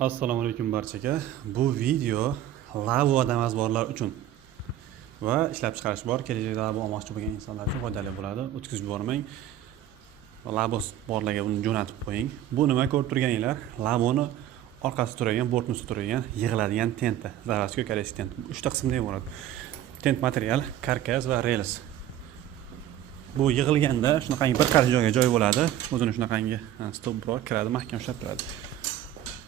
Assalomu alaykum barchaga. Bu video lavo damazborlar uchun va ishlab chiqarish bor, kelajakda lavo olmoqchi bo'lgan insonlar uchun foydali bo'ladi. O'tkazib yubormang. Lavo borlarga buni jo'natib qo'ying. Bu nima ko'rib turganinglar? Lavoni orqasida turadigan, bortni ustida turadigan yig'iladigan tenta, zaravskiy koreyskiy tent. 3 ta qismda bo'ladi. Tent material, karkas va rels. Bu yig'ilganda shunaqangi bir qarich joy bo'ladi. O'zini shunaqangi stop biroq kiradi, mahkam ushlab turadi.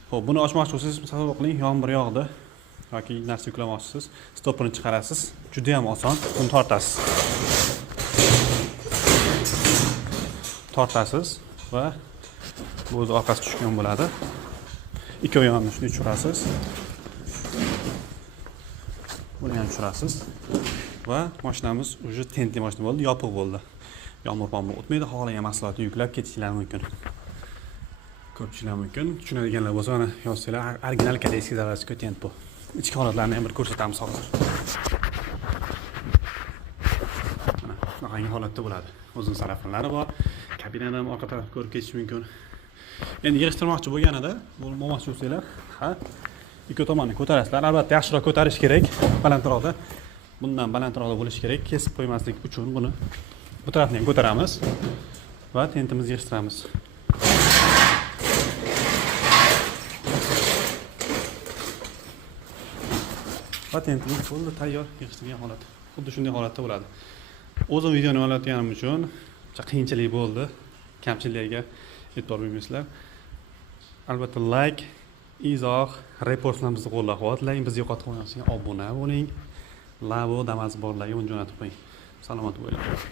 Xo'p, buni ochmoqchi bo'lsangiz, tasavvur qiling, yomg'ir yog'di yoki narsa yuklamoqchisiz. Stopini chiqarasiz. Juda ham oson. Buni tortasiz. Tortasiz va bu o'zi orqasi tushgan bo'ladi. Ikki oyog'ini shunday tushirasiz. Buni ham tushirasiz va mashinamiz уже tentli mashina bo'ldi, yopiq bo'ldi. Yomg'ir o'tmaydi, xohlagan mahsulotni yuklab ketishingiz mumkin. Ko'pchilar mumkin tushunadiganlar bo'lsa, mana yozsanglar, original koreyskiy zaravskiy tent bu. Ichki holatlarini ham bir ko'rsatamiz hozir. Mana shunaqangi holatda bo'ladi. O'zining salafonlari bor. Kabinani ham orqa tarafga ko'rib ketish mumkin. Endi yig'ishtirmoqchi bo'lganida, bo'lmoqchi bo'lsanglar, ikki tomonni ko'tarasizlar. Albatta, yaxshiroq ko'tarish kerak. Balandroqda. Bundan balandroqda bo'lishi kerak. Kesib qo'ymaslik uchun buni bu tarafni ham ko'taramiz va tentimizni yig'ishtiramiz. Patentimiz bo'ldi, tayyor, yig'ishtirgan holat. Xuddi shunday holatda bo'ladi. O'zim videoni olayotganim uchun qiyinchilik bo'ldi. Kamchiliklarga e'tibor bermaysizlar. Albatta like, izoh, reportlarni bizni qo'llab-quvvatlang, bizni yo'qotib qo'ymasdan obuna bo'ling. Lavo damazborlarga uni jo'natib qo'ying. Salomat bo'linglar.